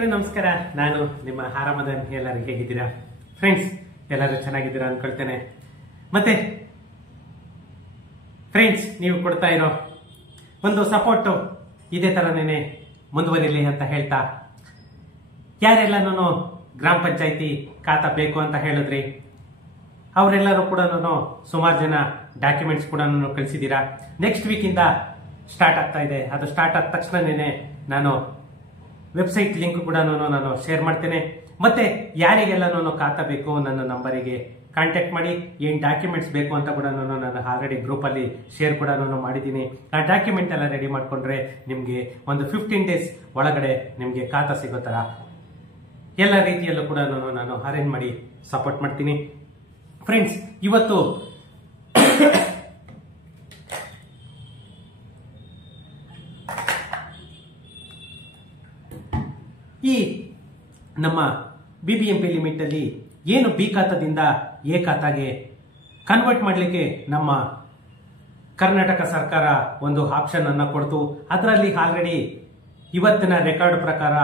ಎಲ್ರಿಗೂ ನಮಸ್ಕಾರ. ನಾನು ನಿಮ್ಮ ಆರಾಮದನ್. ಎಲ್ಲರೂ ಹೇಗಿದ್ದೀರಾ ಫ್ರೆಂಡ್ಸ್? ಎಲ್ಲರೂ ಚೆನ್ನಾಗಿದ್ದೀರಾ ಅನ್ಕೊಳ್ತೇನೆ. ಮತ್ತೆ ಫ್ರೆಂಡ್ಸ್, ನೀವು ಕೊಡ್ತಾ ಇರೋ ಒಂದು ಸಪೋರ್ಟ್ ಇದೇ ತರನೇನೆ ಮುಂದುವರಿಲಿ ಅಂತ ಹೇಳ್ತಾ, ಯಾರೆಲ್ಲನೂ ಗ್ರಾಮ ಪಂಚಾಯಿತಿ ಖಾತಾ ಬೇಕು ಅಂತ ಹೇಳಿದ್ರಿ ಅವರೆಲ್ಲರೂ ಕೂಡ ಸುಮಾರು ಜನ ಡಾಕ್ಯುಮೆಂಟ್ಸ್ ಕೂಡ ಕಳಿಸಿದ್ದೀರಾ. ನೆಕ್ಸ್ಟ್ ವೀಕಿಂದ ಸ್ಟಾರ್ಟ್ ಆಗ್ತಾ ಇದೆ. ಅದು ಸ್ಟಾರ್ಟ್ ಆದ ತಕ್ಷಣನೇ ನಾನು ವೆಬ್ಸೈಟ್ ಲಿಂಕ್ ಕೂಡ ನಾನು ಶೇರ್ ಮಾಡ್ತೇನೆ. ಮತ್ತೆ ಯಾರಿಗೆಲ್ಲ ಖಾತಾ ಬೇಕು ನನ್ನ ನಂಬರಿಗೆ ಕಾಂಟ್ಯಾಕ್ಟ್ ಮಾಡಿ. ಏನ್ ಡಾಕ್ಯುಮೆಂಟ್ಸ್ ಬೇಕು ಅಂತ ಕೂಡ ನಾನು ಆಲ್ರೆಡಿ ಗ್ರೂಪ್ ಅಲ್ಲಿ ಶೇರ್ ಕೂಡ ಮಾಡಿದ್ದೀನಿ. ಆ ಡಾಕ್ಯುಮೆಂಟ್ ಎಲ್ಲ ರೆಡಿ ಮಾಡ್ಕೊಂಡ್ರೆ ನಿಮ್ಗೆ ಒಂದು 15 days ಒಳಗಡೆ ನಿಮ್ಗೆ ಖಾತಾ ಸಿಗೋ ತರ ಎಲ್ಲ ರೀತಿಯಲ್ಲೂ ಕೂಡ ನಾನು ಅರೇಂಜ್ ಮಾಡಿ ಸಪೋರ್ಟ್ ಮಾಡ್ತೀನಿ. ಫ್ರೆಂಡ್ಸ್, ಇವತ್ತು ಈ ನಮ್ಮ BBMP ಲಿಮಿಟ್ ಅಲ್ಲಿ ಏನು ಬಿ ಖಾತಾದಿಂದ ಎ ಖಾತಾಗೆ ಕನ್ವರ್ಟ್ ಮಾಡಲಿಕ್ಕೆ ನಮ್ಮ ಕರ್ನಾಟಕ ಸರ್ಕಾರ ಒಂದು ಆಪ್ಷನ್ ಅನ್ನ ಕೊಡ್ತು. ಅದರಲ್ಲಿ ಆಲ್ರೆಡಿ ಇವತ್ತಿನ ರೆಕಾರ್ಡ್ ಪ್ರಕಾರ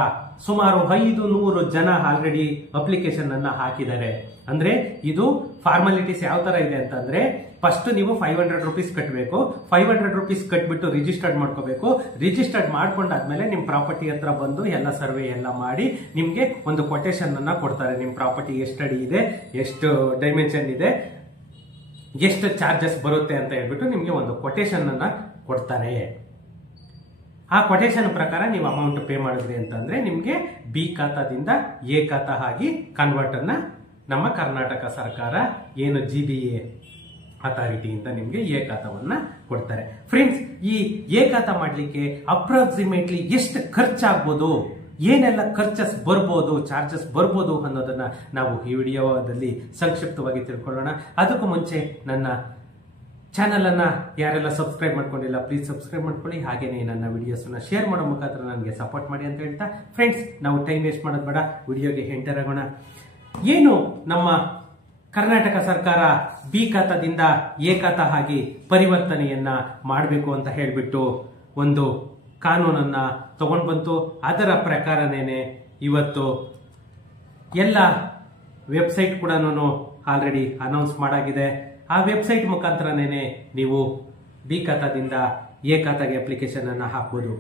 ಸುಮಾರು 500 ಜನ ಆಲ್ರೆಡಿ ಅಪ್ಲಿಕೇಶನ್ ಅನ್ನ ಹಾಕಿದ್ದಾರೆ. ಅಂದ್ರೆ ಇದು ಫಾರ್ಮಾಲಿಟೀಸ್ ಯಾವ ತರ ಇದೆ ಅಂತಂದ್ರೆ, ಫಸ್ಟ್ ನೀವು 500 ರೂಪೀಸ್ ಕಟ್ಟಬೇಕು. 500 ರೂಪೀಸ್ ಕಟ್ಬಿಟ್ಟು ರಿಜಿಸ್ಟರ್ಡ್ ಮಾಡ್ಕೋಬೇಕು. ರಿಜಿಸ್ಟರ್ಡ್ ಮಾಡ್ಕೊಂಡಾದ್ಮೇಲೆ ನಿಮ್ ಪ್ರಾಪರ್ಟಿ ಹತ್ರ ಬಂದು ಎಲ್ಲ ಸರ್ವೆ ಎಲ್ಲ ಮಾಡಿ ನಿಮ್ಗೆ ಒಂದು ಕೊಟೇಶನ್ ಅನ್ನ ಕೊಡ್ತಾರೆ. ನಿಮ್ ಪ್ರಾಪರ್ಟಿ ಎಷ್ಟು ಅಡಿ ಇದೆ, ಎಷ್ಟು ಡೈಮೆನ್ಷನ್ ಇದೆ, ಎಷ್ಟು ಚಾರ್ಜಸ್ ಬರುತ್ತೆ ಅಂತ ಹೇಳ್ಬಿಟ್ಟು ನಿಮ್ಗೆ ಒಂದು ಕೊಟೇಶನ್ ಅನ್ನ ಕೊಡ್ತಾರೆ. ಆ ಕೊಟೇಶನ್ ಪ್ರಕಾರ ನೀವು ಅಮೌಂಟ್ ಪೇ ಮಾಡಿದ್ರಿ ಅಂತಂದ್ರೆ ನಿಮ್ಗೆ ಬಿ ಖಾತಾದಿಂದ ಎ ಖಾತಾ ಆಗಿ ಕನ್ವರ್ಟ್ ಅನ್ನ ನಮ್ಮ ಕರ್ನಾಟಕ ಸರ್ಕಾರ ಏನು GBA ಅಥಾರಿಟಿಯಿಂದ ನಿಮ್ಗೆ ಎ ಖಾತಾವನ್ನ ಕೊಡ್ತಾರೆ. ಫ್ರೆಂಡ್ಸ್, ಈ ಎ ಖಾತಾ ಮಾಡ್ಲಿಕ್ಕೆ ಅಪ್ರಾಕ್ಸಿಮೇಟ್ಲಿ ಎಷ್ಟು ಖರ್ಚಾಗ್ಬೋದು, ಏನೆಲ್ಲ ಖರ್ಚಸ್ ಬರ್ಬೋದು, ಚಾರ್ಜಸ್ ಬರ್ಬೋದು ಅನ್ನೋದನ್ನ ನಾವು ಈ ವಿಡಿಯೋದಲ್ಲಿ ಸಂಕ್ಷಿಪ್ತವಾಗಿ ತಿಳ್ಕೊಳ್ಳೋಣ. ಅದಕ್ಕೂ ಮುಂಚೆ ನನ್ನ ಚಾನೆಲ್ ಅನ್ನ ಯಾರೆಲ್ಲ ಸಬ್ಸ್ಕ್ರೈಬ್ ಮಾಡ್ಕೊಂಡಿಲ್ಲ ಪ್ಲೀಸ್ ಸಬ್ಸ್ಕ್ರೈಬ್ ಮಾಡ್ಕೊಳ್ಳಿ. ಹಾಗೇನೆ ನನ್ನ ವಿಡಿಯೋಸ್ ಶೇರ್ ಮಾಡೋ ಮುಖಾಂತರ ನನಗೆ ಸಪೋರ್ಟ್ ಮಾಡಿ ಅಂತ ಹೇಳ್ತಾ, ಫ್ರೆಂಡ್ಸ್, ನಾವು ಟೈಮ್ ವೇಸ್ಟ್ ಮಾಡೋದು ಬೇಡ, ವಿಡಿಯೋಗೆ ಎಂಟರ್ ಆಗೋಣ. ಏನು ನಮ್ಮ ಕರ್ನಾಟಕ ಸರ್ಕಾರ ಬಿ ಖಾತಾದಿಂದ ಎ ಖಾತಾ ಆಗಿ ಪರಿವರ್ತನೆಯನ್ನ ಮಾಡಬೇಕು ಅಂತ ಹೇಳ್ಬಿಟ್ಟು ಒಂದು ಕಾನೂನನ್ನ ತಗೊಂಡ್ ಬಂತು. ಅದರ ಪ್ರಕಾರನೇನೆ ಇವತ್ತು ಎಲ್ಲ ವೆಬ್ಸೈಟ್ ಕೂಡ ಆಲ್ರೆಡಿ ಅನೌನ್ಸ್ ಮಾಡಾಗಿದೆ. ಆ ವೆಬ್ಸೈಟ್ ಮುಖಾಂತರನೇ ನೀವು ಬಿ ಖಾತಾದಿಂದ ಎ ಖಾತಾಗೆ ಅಪ್ಲಿಕೇಶನ್ ಅನ್ನ ಹಾಕಬಹುದು.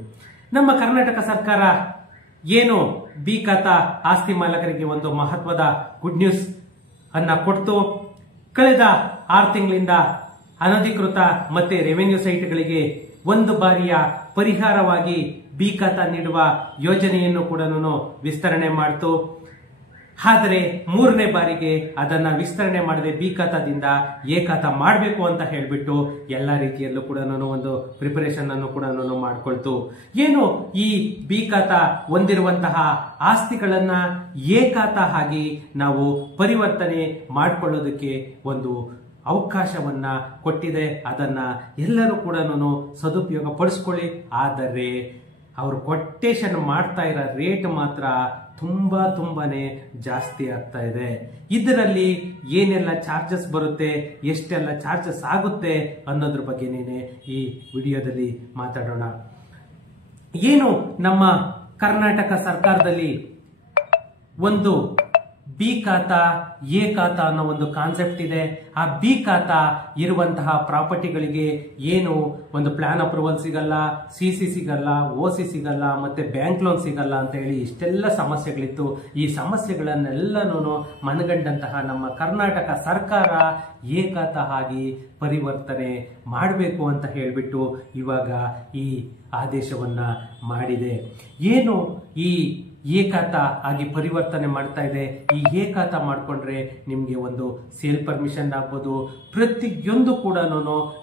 ನಮ್ಮ ಕರ್ನಾಟಕ ಸರ್ಕಾರ ಏನು ಬಿ ಖಾತಾ ಆಸ್ತಿ ಮಾಲಕರಿಗೆ ಒಂದು ಮಹತ್ವದ ಗುಡ್ ನ್ಯೂಸ್ ಅನ್ನ ಕೊಡ್ತು. ಕಳೆದ 6 ತಿಂಗಳಿಂದ ಅನಧಿಕೃತ ಮತ್ತೆ ರೆವೆನ್ಯೂ ಸೈಟ್ಗಳಿಗೆ ಒಂದು ಬಾರಿಯ ಪರಿಹಾರವಾಗಿ ಬಿ ಖಾತಾ ನೀಡುವ ಯೋಜನೆಯನ್ನು ಕೂಡ ವಿಸ್ತರಣೆ ಮಾಡ್ತು. ಆದರೆ 3ನೇ ಬಾರಿಗೆ ಅದನ್ನ ವಿಸ್ತರಣೆ ಮಾಡದೆ ಬಿ ಖಾತಾದಿಂದ ಎ ಖಾತಾ ಮಾಡಬೇಕು ಅಂತ ಹೇಳ್ಬಿಟ್ಟು ಎಲ್ಲ ರೀತಿಯಲ್ಲೂ ಕೂಡ ಒಂದು ಪ್ರಿಪರೇಷನ್ ಅನ್ನು ಕೂಡ ಮಾಡ್ಕೊಳ್ತು. ಏನು ಈ ಬಿ ಖಾತಾ ಹೊಂದಿರುವಂತಹ ಆಸ್ತಿಗಳನ್ನ ಎ ಖಾತಾ ಆಗಿ ನಾವು ಪರಿವರ್ತನೆ ಮಾಡಿಕೊಳ್ಳೋದಕ್ಕೆ ಒಂದು ಅವಕಾಶವನ್ನ ಕೊಟ್ಟಿದೆ. ಅದನ್ನ ಎಲ್ಲರೂ ಕೂಡ ಸದುಪಯೋಗ ಪಡಿಸ್ಕೊಳ್ಳಿ. ಆದರೆ ಅವರು ಕೊಟೇಶನ್ ಮಾಡ್ತಾ ಇರೋ ರೇಟ್ ಮಾತ್ರ ತುಂಬಾನೇ ಜಾಸ್ತಿ ಆಗ್ತಾ ಇದೆ. ಇದರಲ್ಲಿ ಏನೆಲ್ಲ ಚಾರ್ಜಸ್ ಬರುತ್ತೆ, ಎಷ್ಟೆಲ್ಲ ಚಾರ್ಜಸ್ ಆಗುತ್ತೆ ಅನ್ನೋದ್ರ ಬಗ್ಗೆನೇ ಈ ವಿಡಿಯೋದಲ್ಲಿ ಮಾತಾಡೋಣ. ಏನು ನಮ್ಮ ಕರ್ನಾಟಕ ಸರ್ಕಾರದಲ್ಲಿ ಒಂದು ಬಿ ಖಾತಾ ಎ ಖಾತಾ ಅನ್ನೋ ಒಂದು ಕಾನ್ಸೆಪ್ಟ್ ಇದೆ. ಆ ಬಿ ಖಾತಾ ಇರುವಂತಹ ಪ್ರಾಪರ್ಟಿಗಳಿಗೆ ಏನು ಒಂದು ಪ್ಲಾನ್ ಅಪ್ರೂವಲ್ ಸಿಗಲ್ಲ, CC ಸಿಗಲ್ಲ, OC ಸಿಗಲ್ಲ, ಮತ್ತೆ ಬ್ಯಾಂಕ್ ಲೋನ್ ಸಿಗಲ್ಲ ಅಂತ ಹೇಳಿ ಇಷ್ಟೆಲ್ಲ ಸಮಸ್ಯೆಗಳಿತ್ತು. ಈ ಸಮಸ್ಯೆಗಳನ್ನೆಲ್ಲನೂ ಮನಗಂಡಂತಹ ನಮ್ಮ ಕರ್ನಾಟಕ ಸರ್ಕಾರ ಎ ಖಾತಾ ಆಗಿ ಪರಿವರ್ತನೆ ಮಾಡಬೇಕು ಅಂತ ಹೇಳ್ಬಿಟ್ಟು ಇವಾಗ ಈ ಆದೇಶವನ್ನ ಮಾಡಿದೆ. ಏನು ಈ ಎ ಖಾತಾ ಆಗಿ ಪರಿವರ್ತನೆ ಮಾಡ್ತಾ ಇದೆ. ಈ ಎ ಖಾತಾ ಮಾಡ್ಕೊಂಡ್ರೆ ನಿಮ್ಗೆ ಒಂದು ಸೇಲ್ ಪರ್ಮಿಷನ್ ಆಗ್ಬೋದು, ಪ್ರತಿಯೊಂದು ಕೂಡ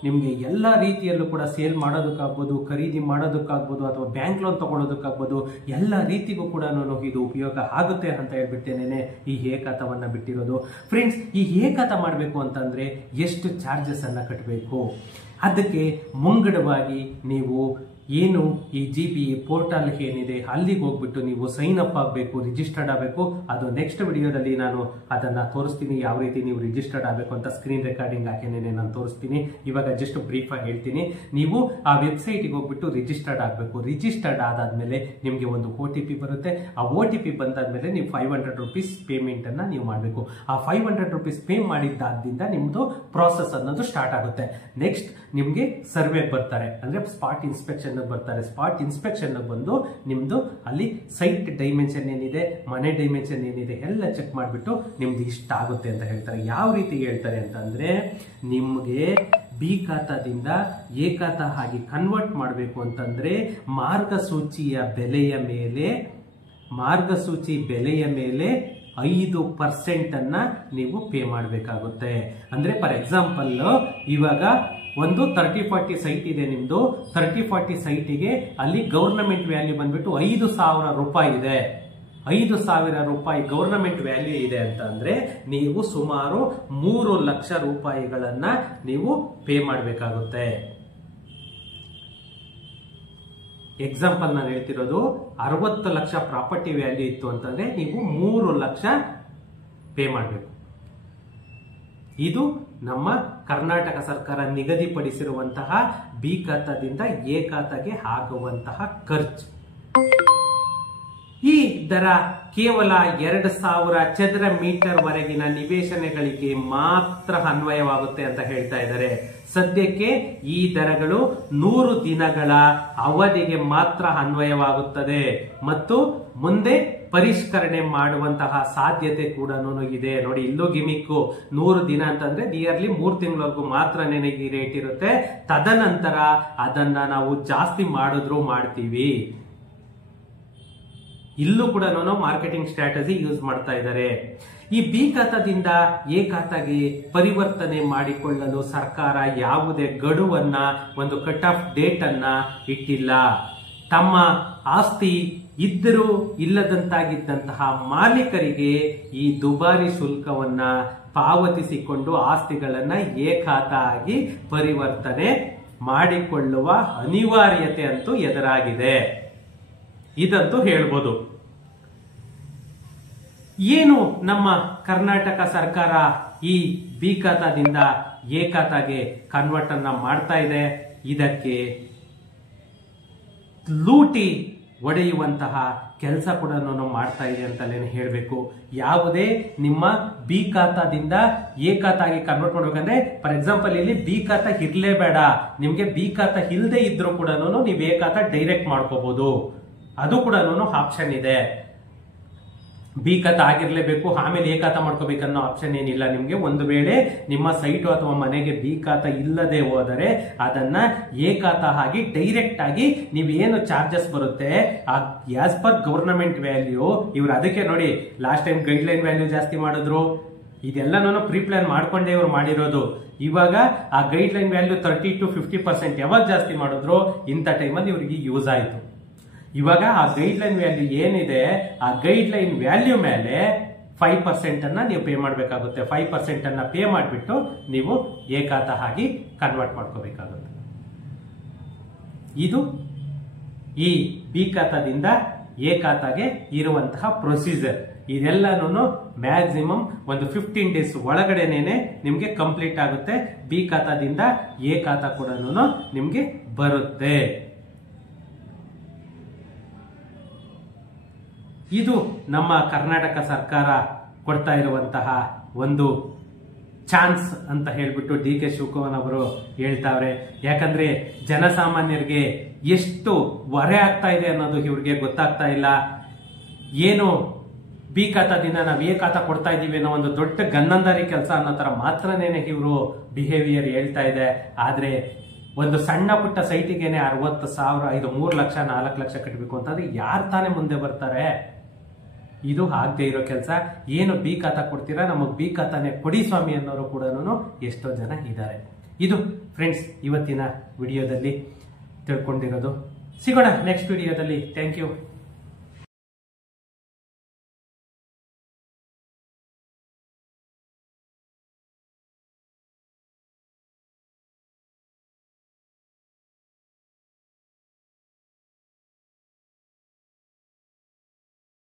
ನಿಮ್ಗೆ ಎಲ್ಲಾ ರೀತಿಯಲ್ಲೂ ಕೂಡ ಸೇಲ್ ಮಾಡೋದಕ್ಕಾಗ್ಬೋದು, ಖರೀದಿ ಮಾಡೋದಕ್ಕಾಗ್ಬೋದು, ಅಥವಾ ಬ್ಯಾಂಕ್ ಲೋನ್ ತಗೊಳ್ಳೋದಕ್ಕಾಗ್ಬೋದು, ಎಲ್ಲ ರೀತಿಗೂ ಕೂಡ ಇದು ಉಪಯೋಗ ಆಗುತ್ತೆ ಅಂತ ಹೇಳ್ಬಿಟ್ಟೇನೆ ಈ ಎ ಖಾತಾವನ್ನ ಬಿಟ್ಟಿರೋದು. ಫ್ರೆಂಡ್ಸ್, ಈ ಎ ಖಾತಾ ಮಾಡಬೇಕು ಅಂತಂದ್ರೆ ಎಷ್ಟು ಚಾರ್ಜಸ್ ಅನ್ನ ಕಟ್ಟಬೇಕು? ಅದಕ್ಕೆ ಮುಂಗಡವಾಗಿ ನೀವು ಏನು ಈ GPE ಪೋರ್ಟಲ್ ಏನಿದೆ ಅಲ್ಲಿಗೆ ಹೋಗ್ಬಿಟ್ಟು ನೀವು ಸೈನ್ ಅಪ್ ಆಗಬೇಕು, ರಿಜಿಸ್ಟರ್ಡ್ ಆಗಬೇಕು. ಅದು ನೆಕ್ಸ್ಟ್ ವಿಡಿಯೋದಲ್ಲಿ ನಾನು ಅದನ್ನ ತೋರಿಸ್ತೀನಿ, ಯಾವ ರೀತಿ ನೀವು ರಿಜಿಸ್ಟರ್ಡ್ ಆಗಬೇಕು ಅಂತ ಸ್ಕ್ರೀನ್ ರೆಕಾರ್ಡಿಂಗ್ ಹಾಕೇನೆ ನಾನು ತೋರಿಸ್ತೀನಿ. ಇವಾಗ ಜಸ್ಟ್ ಬ್ರೀಫ್ ಆಗಿ ಹೇಳ್ತೀನಿ. ನೀವು ಆ ವೆಬ್ಸೈಟ್ಗೆ ಹೋಗ್ಬಿಟ್ಟು ರಿಜಿಸ್ಟರ್ಡ್ ಆಗಬೇಕು. ರಿಜಿಸ್ಟರ್ಡ್ ಆದಾದ್ಮೇಲೆ ನಿಮಗೆ ಒಂದು OTP ಬರುತ್ತೆ. ಆ OTP ಬಂದಾದ್ಮೇಲೆ ನೀವು 500 ರೂಪೀಸ್ ಪೇಮೆಂಟ್ ಅನ್ನ ನೀವು ಮಾಡಬೇಕು. ಆ 500 ರೂಪೀಸ್ ಪೇ ಮಾಡಿದ್ದಾದ್ರಿಂದ ನಿಮ್ದು ಪ್ರಾಸೆಸ್ ಅನ್ನೋದು ಸ್ಟಾರ್ಟ್ ಆಗುತ್ತೆ. ನೆಕ್ಸ್ಟ್ ನಿಮ್ಗೆ ಸರ್ವೆ ಬರ್ತಾರೆ, ಅಂದ್ರೆ ಸ್ಪಾಟ್ ಇನ್ಸ್ಪೆಕ್ಷನ್ ಬರ್ತಾರೆ. ಸ್ಪಾಟ್ ಇನ್ಸ್ಪೆಕ್ಷನ್ ಬಂದು ನಿಮ್ದು ಅಲ್ಲಿ ಸೈಟ್ ಡೈಮೆನ್ಷನ್ ಏನಿದೆ, ಮನೆ ಡೈಮೆನ್ಷನ್ ಏನಿದೆ ಎಲ್ಲ ಚೆಕ್ ಮಾಡಿಬಿಟ್ಟು ನಿಮ್ದು ಇಷ್ಟ ಆಗುತ್ತೆ ಅಂತ ಹೇಳ್ತಾರೆ. ಯಾವ ರೀತಿ ಹೇಳ್ತಾರೆ ಅಂತಂದ್ರೆ, ನಿಮ್ಗೆ ಬಿ ಖಾತಾದಿಂದ ಎ ಖಾತಾ ಆಗಿ ಕನ್ವರ್ಟ್ ಮಾಡಬೇಕು ಅಂತಂದ್ರೆ ಮಾರ್ಗಸೂಚಿ ಬೆಲೆಯ ಮೇಲೆ 5% ಅನ್ನ ನೀವು ಪೇ ಮಾಡಬೇಕಾಗುತ್ತೆ. ಅಂದ್ರೆ ಫಾರ್ ಎಕ್ಸಾಂಪಲ್ ಇವಾಗ ಒಂದು 30-40 ಸೈಟ್ ಇದೆ ನಿಮ್ದು. 30-40 ಸೈಟಿಗೆ ಅಲ್ಲಿ ಗವರ್ನಮೆಂಟ್ ವ್ಯಾಲ್ಯೂ ಬಂದ್ಬಿಟ್ಟು 5,000 ರೂಪಾಯಿ ಇದೆ. 5,000 ರೂಪಾಯಿ ಗವರ್ನಮೆಂಟ್ ವ್ಯಾಲ್ಯೂ ಇದೆ ಅಂತ ಅಂದ್ರೆ ನೀವು ಸುಮಾರು 3 ಲಕ್ಷ ರೂಪಾಯಿಗಳನ್ನ ನೀವು ಪೇ ಮಾಡಬೇಕಾಗುತ್ತೆ. ಎಕ್ಸಾಂಪಲ್ ನಾನು ಹೇಳ್ತಿರೋದು 60 ಲಕ್ಷ ಪ್ರಾಪರ್ಟಿ ವ್ಯಾಲ್ಯೂ ಇತ್ತು ಅಂತಂದ್ರೆ ನೀವು 3 ಲಕ್ಷ ಪೇ ಮಾಡಬೇಕು. ಇದು ನಮ್ಮ ಕರ್ನಾಟಕ ಸರ್ಕಾರ ನಿಗದಿಪಡಿಸಿರುವಂತಹ ಬಿ ಖಾತಾದಿಂದ ಎ ಖಾತಾಗೆ ಆಗುವಂತಹ ಖರ್ಚು. ಈ ದರ ಕೇವಲ 2,000 ಚದರ ಮೀಟರ್ ವರೆಗಿನ ನಿವೇಶನಗಳಿಗೆ ಮಾತ್ರ ಅನ್ವಯವಾಗುತ್ತೆ ಅಂತ ಹೇಳ್ತಾ ಇದ್ದಾರೆ. ಸದ್ಯಕ್ಕೆ ಈ ದರಗಳು 100 ದಿನಗಳ ಅವಧಿಗೆ ಮಾತ್ರ ಅನ್ವಯವಾಗುತ್ತದೆ ಮತ್ತು ಮುಂದೆ ಪರಿಷ್ಕರಣೆ ಮಾಡುವಂತಹ ಸಾಧ್ಯತೆ ಕೂಡ ಇದೆ. ನೋಡಿ, ಇಲ್ಲೂ ಗಿಮಿಕ್ಕು. 100 ದಿನ ಅಂತಂದ್ರೆ ನಿಯರ್ಲಿ 3 ತಿಂಗಳವರೆಗೂ ಮಾತ್ರ ಈ ರೇಟ್ ಇರುತ್ತೆ. ತದನಂತರ ಅದನ್ನ ನಾವು ಜಾಸ್ತಿ ಮಾಡಿದ್ರು ಮಾಡ್ತೀವಿ. ಇಲ್ಲೂ ಕೂಡ ಮಾರ್ಕೆಟಿಂಗ್ ಸ್ಟ್ರಾಟಜಿ ಯೂಸ್ ಮಾಡ್ತಾ ಇದ್ದಾರೆ. ಈ ಬಿ ಖಾತಾದಿಂದ ಎ ಖಾತಾಗೆ ಪರಿವರ್ತನೆ ಮಾಡಿಕೊಳ್ಳಲು ಸರ್ಕಾರ ಯಾವುದೇ ಗಡುವನ್ನ, ಒಂದು ಕಟ್ ಆಫ್ ಡೇಟ್ ಅನ್ನ ಇಟ್ಟಿಲ್ಲ. ತಮ್ಮ ಆಸ್ತಿ ಇದ್ದರೂ ಇಲ್ಲದಂತಾಗಿದ್ದಂತಹ ಮಾಲೀಕರಿಗೆ ಈ ದುಬಾರಿ ಶುಲ್ಕವನ್ನ ಪಾವತಿಸಿಕೊಂಡು ಆಸ್ತಿಗಳನ್ನ ಎ ಖಾತಾ ಆಗಿ ಪರಿವರ್ತನೆ ಮಾಡಿಕೊಳ್ಳುವ ಅನಿವಾರ್ಯತೆ ಅಂತೂ ಎದುರಾಗಿದೆ. ಇದಂತೂ ಹೇಳ್ಬೋದು. ಏನು ನಮ್ಮ ಕರ್ನಾಟಕ ಸರ್ಕಾರ ಈ ಬಿ ಖಾತಾದಿಂದ ಎ ಖಾತಾಗೆ ಕನ್ವರ್ಟ್ ಅನ್ನ ಮಾಡ್ತಾ ಇದೆ, ಇದಕ್ಕೆ ಲೂಟಿ ಒಡೆಯುವಂತಹ ಕೆಲಸ ಕೂಡ ಮಾಡ್ತಾ ಇದೆ ಅಂತಲೇ ಹೇಳಬೇಕು. ಯಾವುದೇ ನಿಮ್ಮ ಬಿ ಖಾತಾದಿಂದ ಎ ಖಾತಾಗಿ ಕನ್ವರ್ಟ್ ಮಾಡ್ಬೇಕಂದ್ರೆ ಫಾರ್ ಎಕ್ಸಾಂಪಲ್ ಇಲ್ಲಿ ಬಿ ಖಾತಾ ಇರ್ಲೇಬೇಡ, ನಿಮ್ಗೆ ಬಿ ಖಾತಾ ಇಲ್ಲದೆ ಇದ್ರೂ ಕೂಡ ನೀವು ಎ ಖಾತಾ ಡೈರೆಕ್ಟ್ ಮಾಡ್ಕೋಬಹುದು. ಅದು ಕೂಡ ಆಪ್ಷನ್ ಇದೆ. ಬಿ ಖಾತಾ ಆಗಿರ್ಲೇಬೇಕು ಆಮೇಲೆ ಎ ಖಾತಾ ಮಾಡ್ಕೋಬೇಕನ್ನೋ ಆಪ್ಷನ್ ಏನಿಲ್ಲ ನಿಮ್ಗೆ. ಒಂದು ವೇಳೆ ನಿಮ್ಮ ಸೈಟು ಅಥವಾ ಮನೆಗೆ ಬಿ ಖಾತಾ ಇಲ್ಲದೆ ಹೋದರೆ ಅದನ್ನ ಎ ಖಾತಾ ಆಗಿ ಡೈರೆಕ್ಟ್ ಆಗಿ ನೀವೇನು ಚಾರ್ಜಸ್ ಬರುತ್ತೆ ಆಸ್ ಪರ್ ಗವರ್ನಮೆಂಟ್ ವ್ಯಾಲ್ಯೂ, ಇವ್ರು ಅದಕ್ಕೆ ನೋಡಿ last time guide line value ಜಾಸ್ತಿ ಮಾಡಿದ್ರು. ಇದೆಲ್ಲ ಪ್ರೀ ಪ್ಲಾನ್ ಮಾಡ್ಕೊಂಡೇ ಇವ್ರು ಮಾಡಿರೋದು. ಇವಾಗ ಆ ಗೈಡ್ ಲೈನ್ ವ್ಯಾಲ್ಯೂ 30 to 50% ಯಾವಾಗ ಜಾಸ್ತಿ ಮಾಡಿದ್ರು, ಇಂಥ ಟೈಮಲ್ಲಿ ಇವರಿಗೆ ಯೂಸ್ ಆಯ್ತು. ಇವಾಗ ಆ ಗೈಡ್ ಲೈನ್ ವ್ಯಾಲ್ಯೂ ಏನಿದೆ ಆ ಗೈಡ್ ಲೈನ್ ವ್ಯಾಲ್ಯೂ ಮೇಲೆ 5% ಅನ್ನ ನೀವು ಪೇ ಮಾಡಬೇಕಾಗುತ್ತೆ. 5% ಅನ್ನ ಪೇ ಮಾಡಿಬಿಟ್ಟು ನೀವು ಎ ಖಾತಾ ಆಗಿ ಕನ್ವರ್ಟ್ ಮಾಡ್ಕೋಬೇಕಾಗುತ್ತೆ. ಇದು ಈ ಬಿ ಖಾತಾದಿಂದ ಎ ಖಾತಾಗೆ ಇರುವಂತಹ ಪ್ರೊಸೀಜರ್. ಇದೆಲ್ಲನೂ ಮ್ಯಾಕ್ಸಿಮಮ್ ಒಂದು 15 ಡೇಸ್ ಒಳಗಡೆನೆ ನಿಮ್ಗೆ ಕಂಪ್ಲೀಟ್ ಆಗುತ್ತೆ. ಬಿ ಖಾತಾದಿಂದ ಎ ಖಾತಾ ಕೂಡ ನಿಮ್ಗೆ ಬರುತ್ತೆ. ಇದು ನಮ್ಮ ಕರ್ನಾಟಕ ಸರ್ಕಾರ ಕೊಡ್ತಾ ಇರುವಂತಹ ಒಂದು ಚಾನ್ಸ್ ಅಂತ ಹೇಳ್ಬಿಟ್ಟು DK ಶಿವಕುಮಾರ್ ಅವರು ಹೇಳ್ತಾವ್ರೆ. ಯಾಕಂದ್ರೆ ಜನಸಾಮಾನ್ಯರಿಗೆ ಎಷ್ಟು ಹೊರೆ ಆಗ್ತಾ ಇದೆ ಅನ್ನೋದು ಇವ್ರಿಗೆ ಗೊತ್ತಾಗ್ತಾ ಇಲ್ಲ. ಏನು ಬಿ ಖಾತಾದಿಂದ ನಾವು ಎ ಖಾತಾ ಕೊಡ್ತಾ ಇದೀವಿ ಅನ್ನೋ ಒಂದು ದೊಡ್ಡ ಗನ್ನಂದಾರಿ ಕೆಲಸ ಅನ್ನೋ ತರ ಮಾತ್ರನೇನೆ ಇವರು ಬಿಹೇವಿಯರ್ ಹೇಳ್ತಾ ಇದೆ. ಆದ್ರೆ ಒಂದು ಸಣ್ಣ ಪುಟ್ಟ ಸೈಟಿಗೆನೆ 60,000, ಇದು 3 ಲಕ್ಷ 4 ಲಕ್ಷ ಕಟ್ಟಬೇಕು ಅಂತಂದ್ರೆ ಯಾರು ತಾನೇ ಮುಂದೆ ಬರ್ತಾರೆ? ಇದು ಆಗದೆ ಇರೋ ಕೆಲಸ. ಏನು ಬಿ ಖಾತಾ ಕೊಡ್ತೀರಾ, ನಮಗೆ ಬಿ ಖಾತಾನೆ ಕೊಡಿ ಸ್ವಾಮಿ ಅನ್ನೋರು ಕೂಡ ಎಷ್ಟೋ ಜನ ಇದ್ದಾರೆ. ಇದು ಫ್ರೆಂಡ್ಸ್ ಇವತ್ತಿನ ವಿಡಿಯೋದಲ್ಲಿ ತಿಳ್ಕೊಂಡಿರೋದು. ಸಿಗೋಣ ನೆಕ್ಸ್ಟ್ ವಿಡಿಯೋದಲ್ಲಿ. Thank you.